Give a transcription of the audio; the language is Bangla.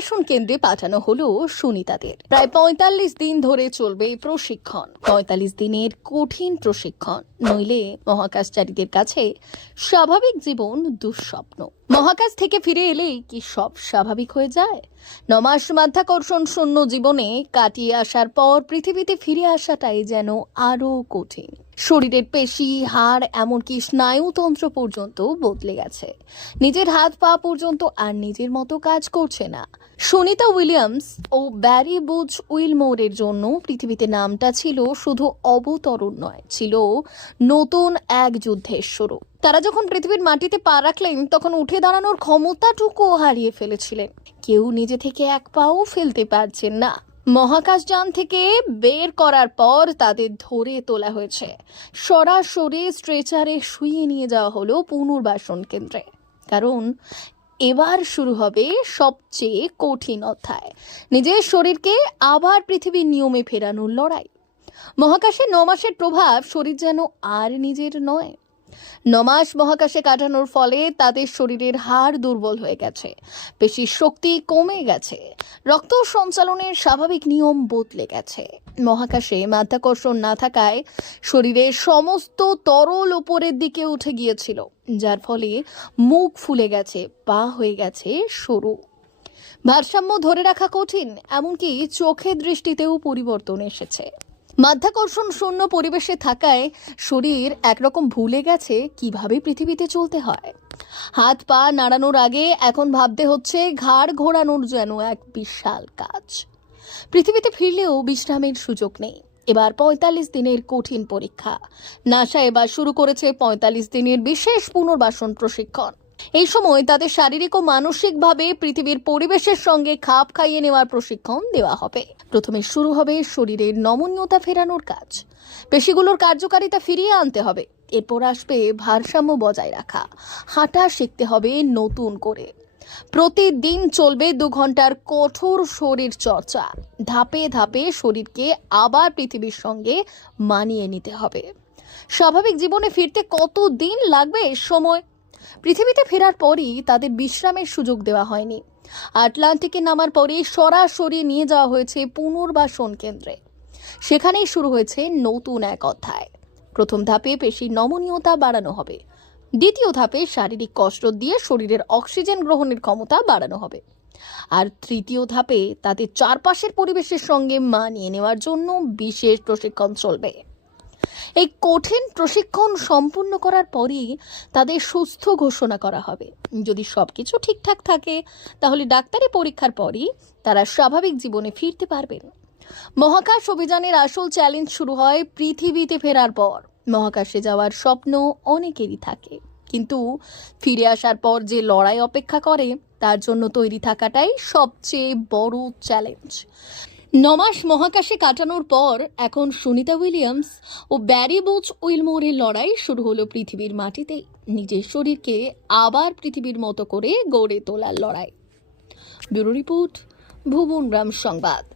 পুনর্বাসন কেন্দ্রে পাঠানো হলো সুনিতাদের। প্রায় পঁয়তাল্লিশ দিন ধরে চলবে এই প্রশিক্ষণ। পঁয়তাল্লিশ দিনের কঠিন প্রশিক্ষণ। নইলে মহাকাশচারীদের কাছে স্বাভাবিক জীবন দুঃস্বপ্ন। মহাকাশ থেকে ফিরে এলেই কি সব স্বাভাবিক হয়ে যায়? নমাস মাধ্যাকর্ষণ শূন্য জীবনে কাটিয়ে আসার পর পৃথিবীতে ফিরে আসাটাই যেন আরও কঠিন। শরীরের পেশি, হাড়, এমনকি স্নায়ুতন্ত্র পর্যন্ত বদলে গেছে। নিজের হাত পা পর্যন্ত আর নিজের মতো কাজ করছে না। সুনিতা উইলিয়ামস ও ব্যারি বুজ উইলমোরের জন্য পৃথিবীতে নামটা ছিল শুধু অবতরণ নয়, ছিল নতুন এক যুদ্ধের শুরু তারা যখন পৃথিবীর মাটিতে পা রাখলেন, তখন উঠে দাঁড়ানোর ক্ষমতাটুকুও হারিয়ে ফেলেছিলেন। কেউ নিজে থেকে এক পাও ফেলতে পারছেন না। মহাকাশযান থেকে বের করার পর তাদের ধরে তোলা হয়েছে। সরাসরি স্ট্রেচারে শুইয়ে নিয়ে যাওয়া হলো পুনর্বাসন কেন্দ্রে। কারণ এবার শুরু হবে সবচেয়ে কঠিন অধ্যায়। নিজের শরীরকে আবার পৃথিবীর নিয়মে ফেরানোর লড়াই। মহাকাশে ন মাসের প্রভাব শরীর যেন আর নিজের নয়। নমাস মহাকাশে কাটানোর ফলে তাদের শরীরের হাড় দুর্বল হয়ে গেছে। পেশির শক্তি কমে গেছে। রক্ত সঞ্চালনের স্বাভাবিক নিয়ম বদলে গেছে। মহাকাশে মাধ্যাকর্ষণ না থাকায় শরীরের সমস্ত তরল ওপরের দিকে উঠে গিয়েছিল, যার ফলে মুখ ফুলে গেছে, পা হয়ে গেছে সরু। ভারসাম্য ধরে রাখা কঠিন, এমনকি চোখের দৃষ্টিতেও পরিবর্তন এসেছে। মাধ্যাকর্ষণ শূন্য পরিবেশে থাকায় শরীর একরকম ভুলে গেছে কীভাবে পৃথিবীতে চলতে হয়। হাত পা নাড়ানোর আগে এখন ভাবতে হচ্ছে ঘাড় ঘোরানোর যেন এক বিশাল কাজ। পৃথিবীতে ফিরলেও বিশ্রামের সুযোগ নেই। এবার পঁয়তাল্লিশ দিনের কঠিন পরীক্ষা। নাসা এবার শুরু করেছে পঁয়তাল্লিশ দিনের বিশেষ পুনর্বাসন প্রশিক্ষণ। এই সময় তাদের শারীরিক ও মানসিকভাবে পৃথিবীর পরিবেশের সঙ্গে খাপ খাইয়ে নেওয়ার প্রশিক্ষণ দেওয়া হবে। প্রথমে শুরু হবে শরীরের নমনীয়তা ফেরানোর কাজ। পেশিগুলোর কার্যকারিতা ফিরিয়ে আনতে হবে। এরপর আসবে ভারসাম্য বজায় রাখা। হাঁটা শিখতে হবে নতুন করে। প্রতিদিন চলবে দু ঘণ্টার কঠোর শরীর চর্চা। ধাপে ধাপে শরীরকে আবার পৃথিবীর সঙ্গে মানিয়ে নিতে হবে। স্বাভাবিক জীবনে ফিরতে কত দিন লাগবে? সময় পৃথিবীতে ফেরার পরই তাদের বিশ্রামের সুযোগ দেওয়া হয়নি। আটলান্টিকে নামার পরে সরাসরি নিয়ে যাওয়া হয়েছে পুনর্বাসন কেন্দ্রে। সেখানেই শুরু হয়েছে নতুন এক অধ্যায়। প্রথম ধাপে পেশির নমনীয়তা বাড়ানো হবে। দ্বিতীয় ধাপে শারীরিক কষ্ট দিয়ে শরীরের অক্সিজেন গ্রহণের ক্ষমতা বাড়ানো হবে। আর তৃতীয় ধাপে তাদের চারপাশের পরিবেশের সঙ্গে মানিয়ে নেওয়ার জন্য বিশেষ প্রশিক্ষণ চলবে। এই কঠিন প্রশিক্ষণ সম্পূর্ণ করার পরই তাদের সুস্থ ঘোষণা করা হবে। যদি সবকিছু ঠিকঠাক থাকে, তাহলে ডাক্তারি পরীক্ষার পরই তারা স্বাভাবিক জীবনে ফিরতে পারবেন। মহাকাশ অভিযানের আসল চ্যালেঞ্জ শুরু হয় পৃথিবীতে ফেরার পর। মহাকাশে যাওয়ার স্বপ্ন অনেকেরই থাকে। কিন্তু ফিরে আসার পর যে লড়াই অপেক্ষা করে, তার জন্য তৈরি থাকাটাই সবচেয়ে বড় চ্যালেঞ্জ নমাস মহাকাশে কাটানোর পর এখন সুনিতা উইলিয়ামস ও ব্যারি বোচ উইলমোরের লড়াই শুরু হলো পৃথিবীর মাটিতে। নিজের শরীরকে আবার পৃথিবীর মতো করে গড়ে তোলার লড়াই। ব্যুরো রিপোর্ট ভুবন গ্রাম সংবাদ।